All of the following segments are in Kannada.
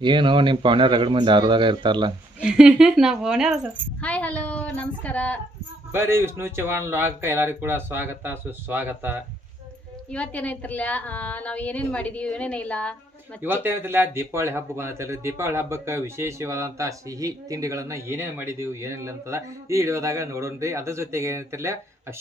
ಏನು ನಿಮ್ಮ ಪವನ ರಗಡ್ ಮಂದಿ ಆರುದಾಗ ಇರ್ತಾರಲ್ಲ. ನಾವು ಫೋನ್ಯಾರ ಸರ್. ಹಾಯ್ ಹಲೋ ನಮಸ್ಕಾರ. ಬರಿ ವಿಷ್ಣು ಚವಾಣ್ ಲಾಗ್ ಎಲ್ಲರಿಗೂ ಕೂಡ ಸ್ವಾಗತ ಸುಸ್ವಾಗತ. ಇವತ್ತೇನೈತ್ರಲ್ಲ ನಾವು ಏನೇನ್ ಮಾಡಿದೀವಿ ಏನೇನಿಲ್ಲ ಇಲ್ಲ? ಇವತ್ತೇನಿಲ್ಲ ದೀಪಾವಳಿ ಹಬ್ಬ ಬಂದೈತಲ್ರಿ. ದೀಪಾವಳಿ ಹಬ್ಬಕ್ಕೆ ವಿಶೇಷವಾದಂತ ಸಿಹಿ ತಿಂಡಿಗಳನ್ನ ಏನೇನ್ ಮಾಡಿದೀವಿ ಏನಿಲ್ಲ ಅಂತದ ಈ ವಿಡಿಯೋದಾಗ ನೋಡೋಣ್ರಿ. ಅದ್ರ ಜೊತೆಗೆ ಏನೈತಿರ್ಲ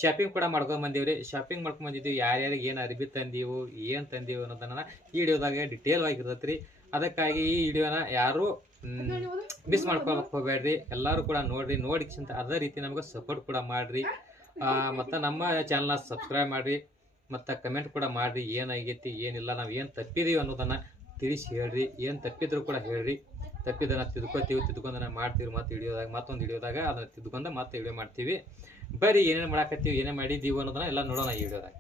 ಶಾಪಿಂಗ್ ಕೂಡ ಮಾಡ್ಕೊಂಡ್ ಬಂದೀವ್ರಿ. ಶಾಪಿಂಗ್ ಮಾಡ್ಕೊಂಡ್ ಬಂದಿದ್ದೀವಿ. ಯಾರ್ಯಾರಿಗೆ ಏನು ಅರ್ಬಿ ತಂದೀವು ಏನು ತಂದೀವು ಅನ್ನೋದನ್ನ ಈ ವಿಡಿಯೋದಾಗ ಡಿಟೇಲ್ ಆಗಿರ್ತೈತ್ರಿ ಅದಕ್ಕಾಗಿ ಈ ವಿಡಿಯೋನ ಯಾರು ಮಿಸ್ ಮಾಡ್ಕೊಳಕ್ ಹೋಗ್ಬೇಡ್ರಿ. ಎಲ್ಲರೂ ಕೂಡ ನೋಡ್ರಿ ನೋಡಿಕ್ಕಿಂತ ಅದೇ ರೀತಿ ನಮ್ಗೆ ಸಪೋರ್ಟ್ ಕೂಡ ಮಾಡ್ರಿ. ಮತ್ತು ನಮ್ಮ ಚಾನಲ್ನ ಸಬ್ಸ್ಕ್ರೈಬ್ ಮಾಡಿರಿ. ಮತ್ತು ಕಮೆಂಟ್ ಕೂಡ ಮಾಡಿರಿ. ಏನಾಗೈತಿ ಏನಿಲ್ಲ ನಾವು ಏನು ತಪ್ಪಿದೀವಿ ಅನ್ನೋದನ್ನು ತಿಳಿಸಿ ಹೇಳ್ರಿ. ಏನು ತಪ್ಪಿದ್ರು ಕೂಡ ಹೇಳ್ರಿ. ತಪ್ಪಿದ್ದನ್ನ ತಿದ್ಕೋತೀವಿ ತಿದ್ಕೊಂಡನ ಮಾಡ್ತೀವಿ ಮತ್ತೆ ವಿಡಿಯೋದಾಗ ಮತ್ತೊಂದು ವಿಡಿಯೋದಾಗ ಅದನ್ನು ತಿದ್ಕೊಂಡು ಮತ್ತೆ ವಿಡಿಯೋ ಮಾಡ್ತೀವಿ. ಬರೀ ಏನೇನು ಮಾಡಾಕತ್ತೀವಿ ಏನೇ ಮಾಡಿದ್ದೀವಿ ಅನ್ನೋದನ್ನ ಎಲ್ಲ ನೋಡೋಣ ಈ ವಿಡಿಯೋದಾಗ.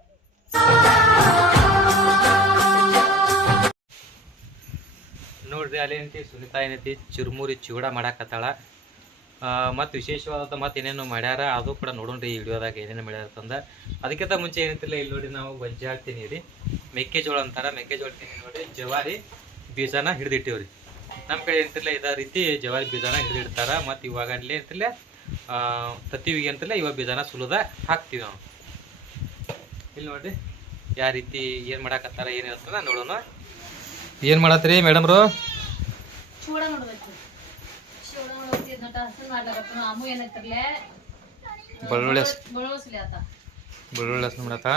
ನೋಡ್ರಿ, ಅಲ್ಲಿ ಏನೈತಿ? ಸುನಿತಾ ಏನೈತಿ? ಚುರುಮುರಿ ಚೂಡ ಮಾಡಾಕತ್ತಾಳ. ಮತ್ತು ವಿಶೇಷವಾದ ಮತ್ತೆ ಏನೇನು ಮಾಡ್ಯಾರ, ಅದು ಕೂಡ ನೋಡೋಣ್ರಿ ಈ ವಿಡಿಯೋದಾಗ ಏನೇನು ಮಾಡ್ಯಾರ ಅಂತಂದ ಅದಕ್ಕಿಂತ ಮುಂಚೆ ಏನೈತಿಲ್ಲ, ಇಲ್ಲಿ ನೋಡಿ ನಾವು ಗೊಂಜಾಳ ರೀ. ಮೆಕ್ಕೆಜೋಳ ಅಂತಾರ, ಮೆಕ್ಕೆಜೋಳ ತಿನ್ನಿ ನೋಡಿ ಜವಾರಿ ಬೀಜನ ಹಿಡಿದಿಟ್ಟಿವ್ರಿ. ನಮ್ಮ ಕಡೆ ಏನಂತಿಲ್ಲ, ಇದೇ ರೀತಿ ಜವಾರಿ ಬೀಜನ ಹಿಡಿದಿಡ್ತಾರ. ಮತ್ತು ಇವಾಗ ಅಲ್ಲಿ ಏನಂತಿಲ್ಲ ತತ್ತಿವಿಗೆ ಅಂತಿಲ್ಲ ಇವಾಗ ಬೀಜನ ಸುಲಿದ ಹಾಕ್ತೀವಿ ನಾವು. ಇಲ್ಲಿ ನೋಡ್ರಿ, ಯಾವ ರೀತಿ ಏನು ಮಾಡಾಕತ್ತಾರ ಏನಿರ್ತದ ನೋಡೋಣ. ಏನು ಮಾಡತ್ರಿ ಮೇಡಮ್ರು ಬೆಳ್ಳುಳ್ಳಿ ಬೆಳ್ಳುಳ್ಳಿ ಹಸ್ನ ಮಾಡತ್ತ?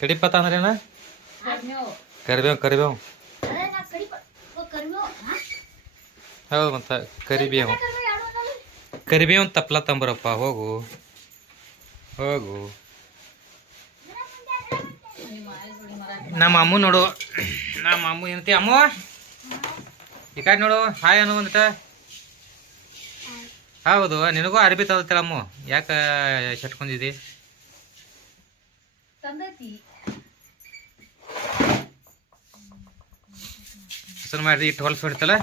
ಕಡಿಪತ್ತ ಅಂದ್ರೆ ಏನ? ಕರಿಬೇವು ಕರಿಬೇವು ಹೌದು ಮತ್ತ ಕರಿಬೇವು ಕರಿಬೇವು ತಪ್ಲ ತಂಬರಪ್ಪ ಹೋಗು. ಹೋಗು. ನಮ್ಮ ಅಮ್ಮ ನೋಡು. ನಮ್ಮ ಅಮ್ಮ ಏನಂತಿ? ಅಮ್ಮ? ಈ ಕಡೆ ನೋಡು. ಹಾಯ್ ಅನ್ನೋ ಒಂದಿಟ. ಹೌದು ನಿನಗೂ ಅರ್ಬಿ ತಂದತ್ತಲ್ಲ ಅಮ್ಮ. ಯಾಕೆ ಶಟ್ಕೊಂಡಿದ್ದಿ ಹೆಸರು ಮಾಡಿ ಇಟ್ಟು ಹೊಲಸು ಹೊಡಿತಲ್ಲ?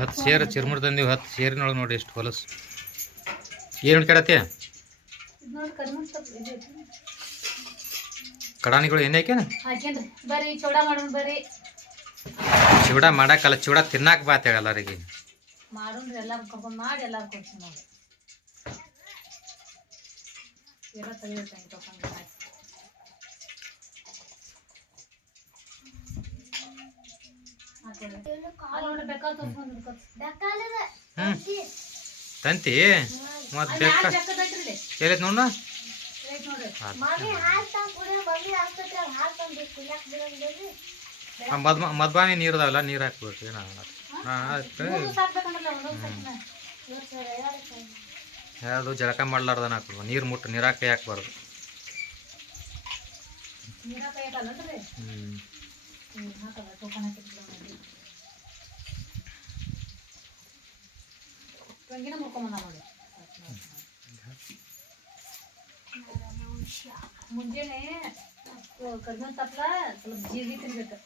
ಹತ್ತು ಸೇರು ಚಿರ್ಮುರ್ ತಂದೀವಿ ಹತ್ತು ಸೇರಿನೊಳಗೆ ನೋಡಿ ಎಷ್ಟು ಹೊಲಸು. ಏನು ಹುಡ್ಕಾಡತ್ತಿ ಕಡಾನಿಗಳು ಎಣ್ಣೆ ಹಾಕ್ಯಾನ? ಬರ್ರಿ ಚೂಡ ಮಾಡೋಣ ಬರ್ರಿ. ಚೂಡ ಮಾಡಕ್ಕಲ್ಲ ಚೂಡ ತಿನ್ನಾಕ ಬಾತ್ ಎಲ್ಲರಿಗೆ. ಮಾಡೋಣ್ರಿ ಎಲ್ಲಾರು ಕರ್ಕೊಂಡ್ ಮಾಡಿ ಎಲ್ಲಾರು ಕೊಡ್ತೀನಿ ನೋಡಿ. ಎಲ್ಲ ತೆಗಿಬೇಕು ತಗೊಂಡು ನೋಡಿ ಬೇಕಾದ್ರೆ ತಗೊಂಡು ಹ್ಞೂ ತಂತಿ? ಮತ್ತೆ ಬೇಕಾ ನೋಡ ಮದ್ ಮದ್ಬಾನಿ ನೀರು ಅದಾವಲ್ಲ ನೀರು ಹಾಕ್ಬೇಕು ಏನು ಹಾಂ ಆಯ್ತು. ಮೂರು ಸಾಕ್ಬೇಕಂದ್ರಲ್ಲ ಒಂದೊಂದು ಸಾಕಿನ ಯಾವುದು ಜಳಕ ಮಾಡ್ಲಾರ್ದನ ಹಾಕ್ಬೇಕು ನೀರು ಮುಟ್ಟು ನೀರಾಕ ಕೈ ಹಾಕ್ಬಾರ್ದು. ಹ್ಞೂ ಮುಂಜಾನೆ ಕರ್ಮೇವ್ ತಪ್ಪಲ ಸ್ವಲ್ಪ ಜೀರಿಗೆ ತಿನ್ಬೇಕು.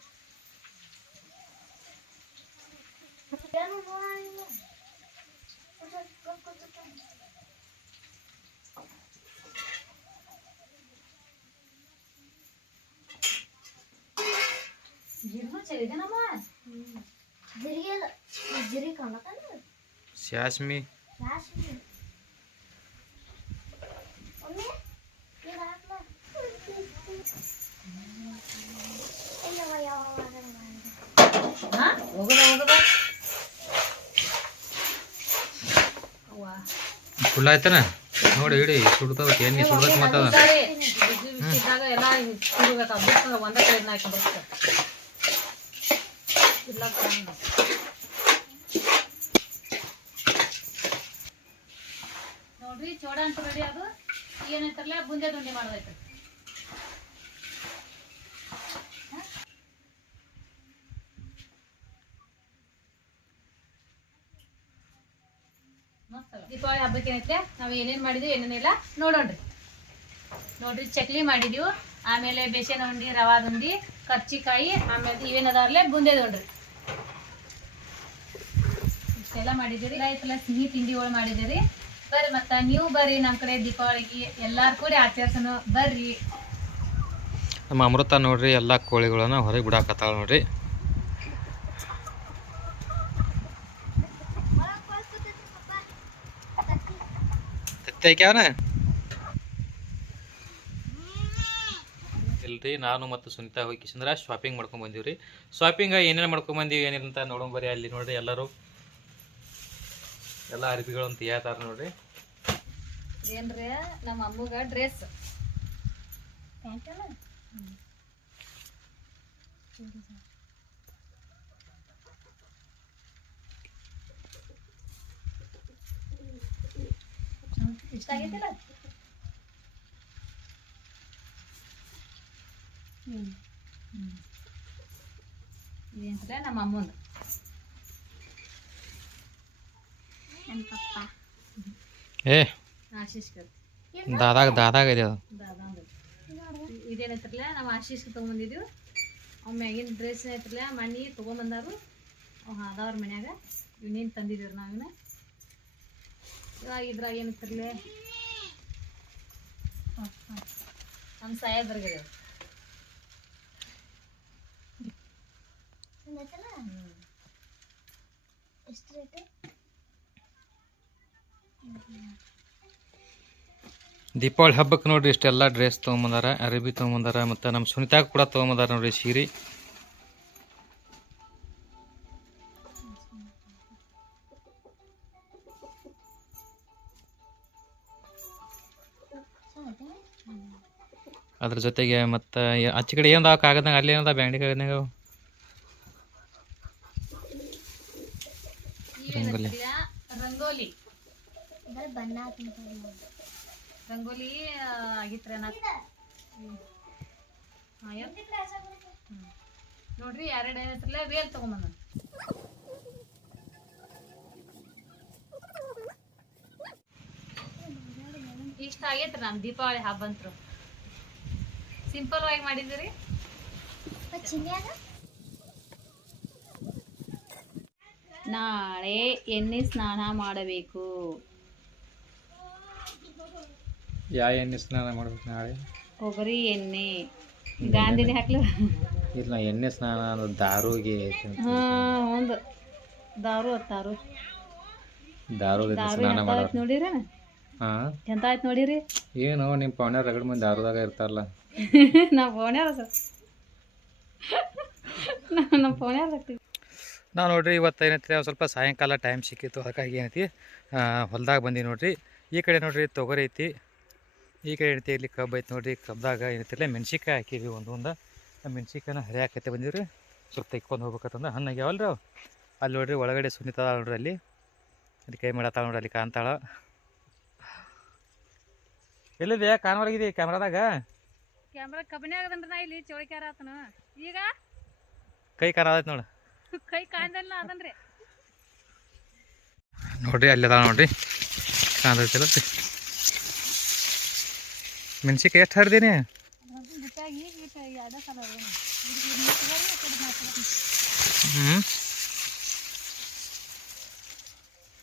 ಚೆಲ್ಲಿದೇನಮ್ಮ ಶಾಸ್ಮಿ ಫುಲ್ ಆಯ್ತಾನ ನೋಡಿ ಇಡಿ ಸುಡ್ತದ ಎಣ್ಣೆ ಸುಡ್ದಕ್ಕೆ ಮಾತದ. ನೋಡ್ರಿ ಚೋಡ ಅಂತ ರೆಡಿ ಅದು ಏನಂತಾರಲ್ಲ ಬುಂದೆ ದುಂಡಿ ಮಾಡೋದೈತೆ. ದೀಪಾವಳಿ ಹಬ್ಬಕ್ಕೆ ಏನೈತೆ? ನಾವು ಏನೇನ್ ಮಾಡಿದ್ವಿ, ಏನೇನೆಲ್ಲ, ನೋಡೋಣ್ರಿ. ನೋಡ್ರಿ, ಚಕ್ಲಿ ಮಾಡಿದೀವಿ. ಆಮೇಲೆ ಬೇಸನ್ ಉಂಡಿ ರವಾದ ಉಂಡಿ ಕರ್ಚಿಕಾಯಿ, ಆಮೇಲೆ ಇವೇನದಾರ್ಲೆ ಬುಂದೆ ನೋಡ್ರಿ ಇಷ್ಟೆಲ್ಲ ಮಾಡಿದಿರಿ ಆಯ್ತಲ್ಲ ಸಿಹಿ ತಿಂಡಿಗಳು ಮಾಡಿದಿರಿ ಬರ್ರಿ ಮತ್ತ, ನೀವು ಬರ್ರಿ ನಮ್ಮ ಕಡೆ ದೀಪಾವಳಿಗೆ. ಎಲ್ಲಾರು ಕೂಡಿ ಆಚರಿಸೋಣ. ಬರ್ರಿ. ನಮ್ಮ ಅಮೃತ ನೋಡ್ರಿ, ಎಲ್ಲ ಕೋಳಿಗಳನ್ನ ಹೊರಗೆ ಬಿಡಾಕತ್ತಾಳ ನೋಡ್ರಿ. ತತ್ತೈಕ್ಯಾವನ ಇಲ್ರಿ ನಾನು ಮತ್ತು ಸುನಿತಾ ಹೋಗಿ ಕಿಶಂದ್ರ ಶಾಪಿಂಗ್ ಮಾಡ್ಕೊಂಡ್ ಬಂದೀವ್ರಿ. ಶಾಪಿಂಗ್ ಏನೇನು ಮಾಡ್ಕೊಂಡ್ ಬಂದೀವಿ ಏನಿಲ್ಲ ಅಂತ ನೋಡೋಣ ಬರ್ರಿ ಅಲ್ಲಿ ನೋಡ್ರಿ ಎಲ್ಲರೂ. ಎಲ್ಲ ಅರ್ಬಿಗಳು ಅಂತ ಹೇಳ್ತಾರೆ ನೋಡ್ರಿ. ಏನ್ರಿ ನಮ್ಮ ಅಮ್ಮಗ ಡ್ರೆಸ್ ಇಷ್ಟ ಆಗೈತಿಲ್ಲ ಇದೇನ್ರಿ ನಮ್ಮ ಅಮ್ಮಂದು. ಏ. ಆಶೀಶ್ ದಾದಾಗ ದಾದಾಗ ಇದೆ ಇದೇನೈತ್ರಲ್ಲ ನಾವು ಆಶೀಸ್ಗೆ ತೊಗೊಂಬಂದಿದ್ದೀವಿ ಅವ್ ಮ್ಯಾಗಿನ ಡ್ರೆಸ್ ಐತ್ರಲ್ಲ ಮನೆ ತೊಗೊಂಬಂದಾರು. ಅವ್ ಅದಾವ್ರ ಮನ್ಯಾಗ. ಇವನೇನು ತಂದಿದ್ದೀವಿ ನಾವಿನ ಇವಾಗ ಇದ್ರಾಗ ಏನೈತ್ರಲ್ಲ ನಮ್ಮ ಸಾಯದ್ರಾಗ ದೀಪಾವಳಿ ಹಬ್ಬಕ್ಕೆ ನೋಡ್ರಿ ಇಷ್ಟೆಲ್ಲ ಡ್ರೆಸ್ ತೊಗೊಂಬಂದಾರ ಅರಬಿ ತೊಗೊಂಬಂದಾರ ಮತ್ತೆ ನಮ್ಮ ಸುನಿತಾಗ ಕೂಡ ತೊಗೊಂಬಂದಾರ ನೋಡ್ರಿ ಸೀರೆ. ಅದ್ರ ಜೊತೆಗೆ ಮತ್ತು ಆಚೆ ಕಡೆ ಏನದ ಕಾಗದ ಅಲ್ಲಿ ಏನದ ಬ್ಯಾಂಡಿ ಕಾಗದ? ರಂಗೋಲಿ. ರಂಗೋಲಿ. ಆಗಿತ್ರಿ ನೋಡ್ರಿ ಎರಡು ವೇಲ್ ತಗೊಂಬಂದ ಇಷ್ಟ ಆಗೈತ್ರಿ ನಮ್ ದೀಪಾವಳಿ ಹಬ್ಬ ಅಂತರು ಸಿಂಪಲ್ ಆಗಿ ಮಾಡಿದ್ರಿ ನಾಳೆ ಎಣ್ಣೆ ಸ್ನಾನ ಮಾಡಬೇಕು. ಯಾವ ಎಣ್ಣೆ ಸ್ನಾನ ಮಾಡ್ಬೇಕು ನಾಳೆ? ಕೊಬ್ಬರಿ ಎಣ್ಣೆ. ಗಾಂಧಿನಿ ಹಾಕ್ಲು? ಇಲ್ಲ ಎಣ್ಣೆ ಸ್ನಾನ ಅಂದ್ರೆ ದಾರುಗೆ ಹಾ ಒಂದು ದಾರು ಅತ್ತಾರು ದಾರುಗೆ ದಾರು ಸ್ನಾನ ಮಾಡೋರು ನೋಡಿರ? ಹಾಂ ಎಂತ ಆಯ್ತು ನೋಡಿರಿ? ಏನು ನಿಮ್ಮ ಪವನ ರಗಡ ಮಂದಿ ದಾರುದಾಗ ಇರ್ತಾರಲ್ಲ. ನಾವು ಸರ್ ನಮ್ಮ ಫೋನ್ಯಾರ ಹಾಕ್ತೀವಿ ನಾವು ನೋಡ್ರಿ ಇವತ್ತು ಏನೈತಿ ಒಂದು ಸ್ವಲ್ಪ ಸಾಯಂಕಾಲ ಟೈಮ್ ಸಿಕ್ಕಿತ್ತು ಅದಕ್ಕಾಗಿ ಏನೈತಿ ಹೊಲ್ದಾಗ ಬಂದಿ ನೋಡ್ರಿ. ಈ ಕಡೆ ನೋಡ್ರಿ ತೊಗರಿ ಐತಿ. ಈ ಕಡೆ ಏನೈತಿ ಇಲ್ಲಿ ಕಬ್ಬು ಐತಿ ನೋಡ್ರಿ. ಕಬ್ದಾಗ ಏನೈತಿಲ್ಲ ಮೆಣ್ಸಿಕಾಯಿ ಹಾಕಿದ್ವಿ ಒಂದು ಒಂದು. ಆ ಹರಿ ಹಾಕೈತೆ ಬಂದಿವ್ರಿ. ಸ್ವಲ್ಪ ತೆಕ್ಕೊಂಡು ಹೋಗ್ಬೇಕಂತಂದ್ರೆ ಹಣ್ಣಾಗ್ಯಾವಲ್ರಿ ಅವು. ಅಲ್ಲಿ ನೋಡ್ರಿ ಒಳಗಡೆ ಸುನೀತಾ ಅದಾಳ ನೋಡ್ರಿ ಅಲ್ಲಿ. ಅಲ್ಲಿ ಕೈ ಮಾಡತ್ತಾಳ ನೋಡ್ರಿ ಅಲ್ಲಿ ಕಾಣ್ತಾಳ. ಎಲ್ಲಿದೆ ಕಾಣವರ್ಗಿದೆ ಕ್ಯಾಮ್ರಾದಾಗ? ಕ್ಯಾಮ್ರಾ ಕಬ್ಬಿನ ಆಗದನ್ರಿ ನಾ ಇಲ್ಲಿ ಚೌಳಿಕ್ಯಾರ ಆತನ. ಈಗ? ಕೈ ಕಾಣದೈತೆ ನೋಡು. ಕೈ ಕಾಯ್ದಲ್ಲ ಅದನ್ರಿ ನೋಡ್ರಿ ಅಲ್ಲಿ ಅದಾವ ನೋಡ್ರಿ. ಕಾಣ್ತೈತಿಲ್ಲ ಮೆಣಸಿನ್ಕಾಯಿ ಎಷ್ಟು ಹರಿದೀನಿ? ಹ್ಮ್. ಹ್ಞೂ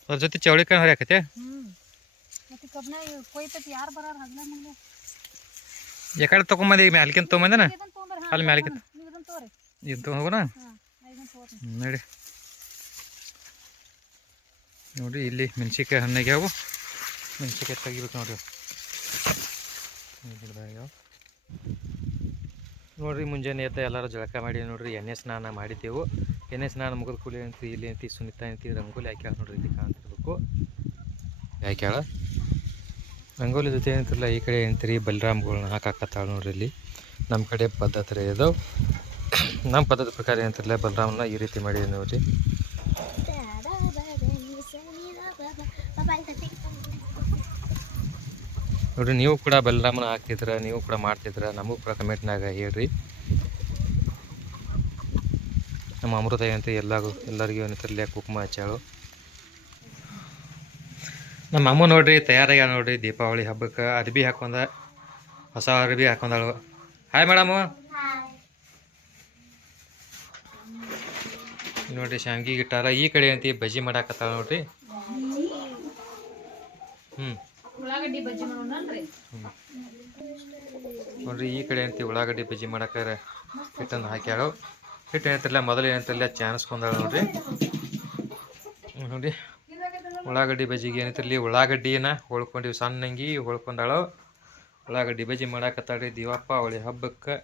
ಅದ್ರ ಜೊತೆ ಚೌಳಿಕಾಯಿ ಹರಿಯಾಕೈತೆ ಹ್ಮ್. ಮತ್ತೆ ಕಬ್ಬಿನ ಕೊಯ್ತತಿ ಯಾರು ಬರಾರ ಹಗ್ಲ ಮುಂದೆ? ಯಾಕಡೆ ತೊಗೊಂಬಂದಿ ಮ್ಯಾಲ್ಕಿಂತ ತೊಗೊಂಬಂದೇನ? ಅಲ್ಲಿ ಮ್ಯಾಲ್ಕಿಂತ ಇದು ತೊಗೊಂಡೋಗೋಣ ನೋಡಿ. ನೋಡಿ ಇಲ್ಲಿ ಮೆಣ್ಸಿಕಾಯಿ ಹಣ್ಣಾಗ್ಯಾವು ಮೆಣಸಿಕಾಯಿ ತೆಗಿಬೇಕು ನೋಡ್ರಿ. ಗಿಡದಾಗ್ಯಾವ. ನೋಡ್ರಿ ಮುಂಜಾನೆ ಎದ್ದ ಎಲ್ಲರೂ ಜಳಕ ಮಾಡಿ ನೋಡ್ರಿ ಎಣ್ಣೆ ಸ್ನಾನ ಮಾಡಿದ್ದೆವು. ಎಣ್ಣೆ ಸ್ನಾನ ಮುಗಿದ ಕೂಲಿ ಅಂತಿ ಇಲ್ಲಿ ಅಂತಿ ಸುನಿತಾ ಅಂತಿ ರಂಗೋಲಿ ಹಾಕ್ಯಾಳ ನೋಡ್ರಿ ಇಲ್ಲಿ ಕಾಣ್ತಿರ್ಬೇಕು. ಹಾಕ್ಯಾಳ ರಂಗೋಲಿ ಜೊತೆ ಏನಂತಿರಲ್ಲ, ಈ ಕಡೆ ಏನಂತೀರಿ ಬಲರಾಮ್ಗಳನ್ನ ಹಾಕಾಕತ್ತಾಳೆ ನೋಡ್ರಿ ಇಲ್ಲಿ ನಮ್ಮ ಕಡೆ ಪದ್ಧತಿ ಇದು. ನಮ್ಮ ಪದ್ಧತಿ ಪ್ರಕಾರ ಏನಂತಿರಲ್ಲ, ಬಲರಾಮನ ಈ ರೀತಿ ಮಾಡಿದ್ವಿ ನೋಡ್ರಿ ನೋಡ್ರಿ, ನೀವು ಕೂಡ ಬಲರಾಮನ ಹಾಕ್ತಿದ್ರ, ನೀವು ಕೂಡ ಮಾಡ್ತಿದ್ರ, ನಮಗೂ ಕೂಡ ಕಮೆಂಟ್ನಾಗ ಹೇಳ್ರಿ. ನಮ್ಮ ಅಮೃತ ಏನಂತ, ಎಲ್ಲಾಗೂ, ಎಲ್ಲರಿಗೂ ಏನಂತಿರಲಿ ಕುಂಕುಮ ಹಚ್ಚಾಳು. ನಮ್ಮ ಅಮ್ಮ ನೋಡ್ರಿ ತಯಾರಾಗ್ಯಾಳ ನೋಡ್ರಿ ದೀಪಾವಳಿ ಹಬ್ಬಕ್ಕೆ. ಅರ್ಬಿ ಹಾಕೊಂಡ ಹೊಸ ಅರ್ಬಿ ಹಾಕೊಂಡಾಳು. ಹಾಯ್ ಮೇಡಮು ನೋಡ್ರಿ ಶಾಂಗಿ ಗಿಟ್ಟಾರ. ಈ ಕಡೆ ಅಂತಿ ಬಜ್ಜಿ ಮಾಡಾಕತ್ತಾಳ ನೋಡ್ರಿ. ಹ್ಞೂ ನೋಡ್ರಿ ಈ ಕಡೆ ಅಂತ ಉಳ್ಳಾಗಡ್ಡಿ ಬಜ್ಜಿ ಮಾಡಕ್ಕಾರ ಹಿಟ್ಟನ್ನು ಹಾಕ್ಯಾಳು. ಹಿಟ್ಟು ಏನಂತಿರಲ್ಲ ಮೊದಲು ಏನಂತಿರಲ್ಲ ಚಾನ್ಸ್ಕೊಂಡಾಳ ನೋಡ್ರಿ. ನೋಡಿ ಉಳ್ಳಾಗಡ್ಡಿ ಬಜ್ಜಿಗೆ ಏನಂತಿರಲಿ ಉಳ್ಳಾಗಡ್ಡಿನ ಹೊಳ್ಕೊಂಡಿವಿ. ಸಣ್ಣಂಗಿ ಹೊಳ್ಕೊಂಡಾಳು. ಉಳ್ಳಾಗಡ್ಡಿ ಬಜ್ಜಿ ಮಾಡಾಕತ್ತಾಳ್ರಿ ದೀವಪ್ಪ ಅವಳಿ ಹಬ್ಬಕ್ಕೆ.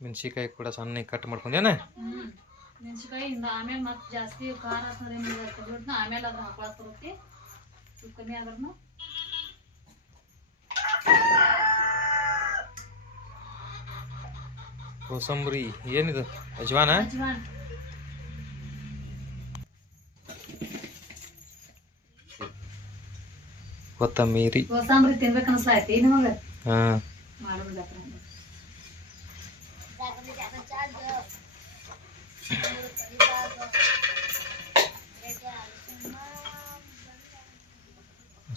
ಮೆಣಸಿಕಾಯಿ ಕೂಡ ಸಣ್ಣಗೆ ಕಟ್ ಮಾಡ್ಕೊಂಡೇನ ಹ್ಮ್ ಮೆಣಸಿನ್ಕಾಯಿ ಇಂದ ಆಮೇಲೆ ಮತ್ತೆ ಜಾಸ್ತಿ ಖಾರ ಹಾಕಿದ್ರೆ ಏನು ಆಮೇಲೆ ಅದ್ರ ಹಾಕೊಳಕ್ ಬರುತ್ತೆ. ಸ್ವಲ್ಪ ಕಮ್ಮಿ ಆದ್ರೂ ಕೋಸಂಬರಿ ಏನಿದು? ಅಜ್ವಾನ. ಕೊತ್ತಂಬರಿ. ಕೋಸಂಬರಿ ತಿನ್ಬೇಕು ಅನ್ಸ್ಲಾಯ್ತಿ. ನಿಮಗೆ ಹಾಂ.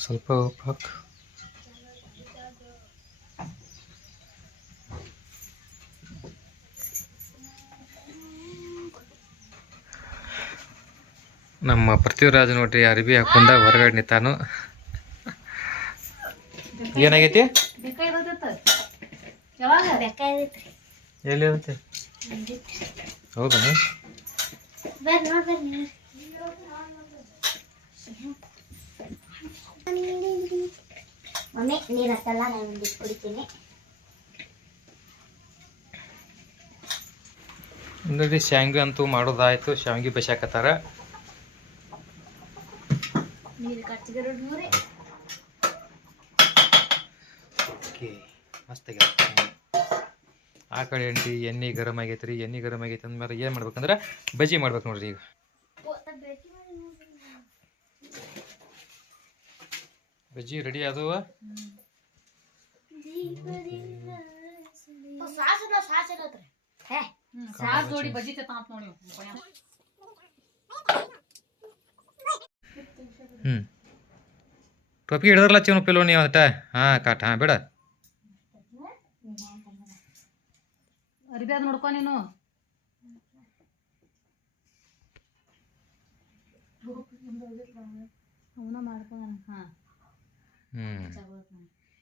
ಸ್ವಲ್ಪ ಹಾಕು. ನಮ್ಮ ಪೃಥ್ವಿರಾಜ್ ನೋಡ್ರಿ ಅರ್ಬಿ ಹಾಕೊಂಡ ಹೊರಗಡೆ ನಿಂತಾನು. ಏನಾಗೈತಿ? ಎಲ್ಲಿ ಇರುತ್ತೆ ಹೌದಾ? ಮಮ್ಮಿ ನೀರು ಹಾಕಲ್ಲ ನಾನು ಒಂದು ಕುಡಿತೀನಿ. ಶಾವಿಗೆ ಅಂತೂ ಮಾಡೋದಾಯ್ತು ಶಾವಿಗೆ ಬಸಾಕತ್ತಾರ ನೀರು ಕಚ್ಚಿದ್ರು ನೋಡ್ರಿ ಓಕೆ ಮಸ್ತ್ ಆಗ್ಯಾವ ಆ ಕಡೆ ಎಂಟಿ ಎಣ್ಣೆ ಗರಮ್ ಆಗೈತೆ ರೀ ಎಣ್ಣೆ ಗರಮ್ ಆಗೈತೆ ಅಂದ್ಮೇಲೆ ಏನು ಮಾಡ್ಬೇಕಂದ್ರೆ ಬಜ್ಜಿ ಮಾಡ್ಬೇಕು ನೋಡ್ರಿ ಈಗ. ಬಜ್ಜಿ ರೆಡಿ ಆದವ? ಸಾಸ್ ಇಲ್ಲ ಸಾಸ್ ಇರತ್ರಿ ಹೇ ಸಾಸ್ ಜೋಡಿ ಬಜ್ಜಿ ತೆತ್ತಾಂತ ನೋಡಿ ಹ್ಞೂ ಟೊಪ್ಪಿ ಹಿಡಿದ್ರಲ್ಲ ಚಿವನು ಪಿಲೋ ನೀವು ಅಟ ಹಾಂ ಕಾಟ ಹಾಂ ಬೇಡ. ಅರ್ಬಿ ಅದು ನೋಡ್ಕೊ ನೀನು. ಅವನ ಮಾಡ್ಕೊ ಹಾ. ಹ್ಞೂ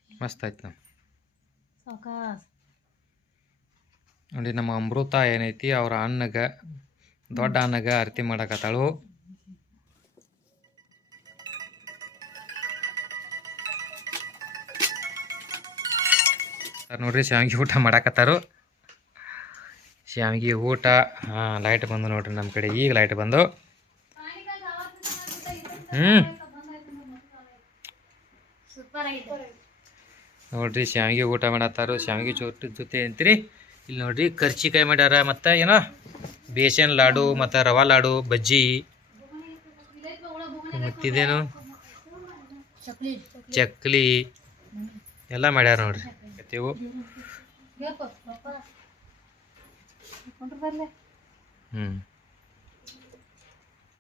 ಮಸ್ತ್ ಆಯ್ತು ಸಾವಕಾಸ್. ನೋಡಿ ನಮ್ಮ ಅಮೃತ ಏನೈತಿ ಅವ್ರ ಅಣ್ಣಗ ದೊಡ್ಡ ಅಣ್ಣಗ ಅರ್ತಿ ಮಾಡಕತ್ತಾಳು. ನೋಡ್ರಿ ಶಾವಿಗೆ ಊಟ ಮಾಡಾಕತ್ತಾರು. ಶಾವಿಗೆ ಊಟ ಲೈಟ್ ಬಂದು ನೋಡ್ರಿ ನಮ್ಮ ಕಡೆ. ಈಗ ಲೈಟ್ ಬಂದು. ಆಗಿದೆ ನೋಡ್ರಿ, ಶ್ಯಾಮಿಗೆ ಊಟ ಮಾಡತ್ತಾರು. ಶ್ಯಾಮಿಗೆ ಚೋಟ್ ಜೊತೆ ಅಂತೀರಿ. ಇಲ್ಲಿ ನೋಡ್ರಿ, ಕರ್ಚಿಕಾಯಿ ಮಾಡ್ಯಾರ ಮತ್ತು ಏನೋ? ಬೇಸನ್ ಲಾಡು, ಮತ್ತು ರವಾ ಲಾಡು, ಬಜ್ಜಿ. ಮತ್ತಿದೇನು? ಚಕ್ಲಿ. ಎಲ್ಲ ಮಾಡ್ಯಾರ ನೋಡ್ರಿ. கொண்டு வரல ம்